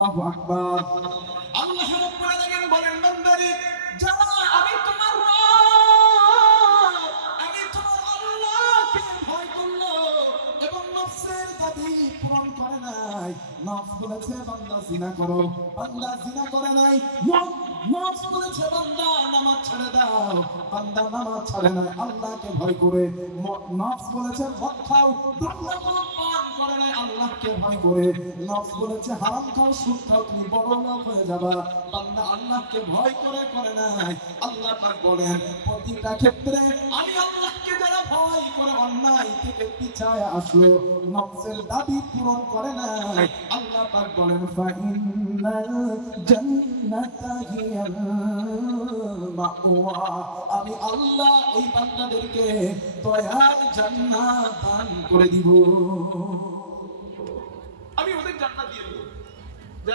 আল্লাহু আকবার। আল্লাহ রাব্বুল আলামিন বলেন, বান্দারে যারা আমি তোমার রব, আমি তোমার আল্লাহকে ভয় করলো এবং নফসের দাবি পূরণ করে নাই। নফস বলেছে বান্দা জিনা করো, বান্দা জিনা করে নাই। নফস বলেছে বান্দা নামাজ ছেড়ে দাও, বান্দা নামাজ ছাড়ে নাই আল্লাহকে ভয় করে। নফস বলেছে মদ খাও, বান্দা মদ পান করে নাই আল্লাহকে ভয় করে। নফস বলেছে হারাম খাও, সুদ খাও, তুমি বড় লোক হয়ে যাবা, বান্দা আল্লাহকে ভয় করে করে নাই। আল্লাহ পাক বলেন প্রতিটা ক্ষেত্রে আমি আল্লাহকে যারা ভয় করে অন্যায় থেকে পিছায় আসলো, নফসের দাবি পূরণ করে নাই, আল্লাহ পাক বলেন ফাইন্নাল জান্নাতা হিয়াল মাওয়া, আমি আল্লাহ ওই বান্দাদেরকে দয়ার জান্নাত দান করে দিব।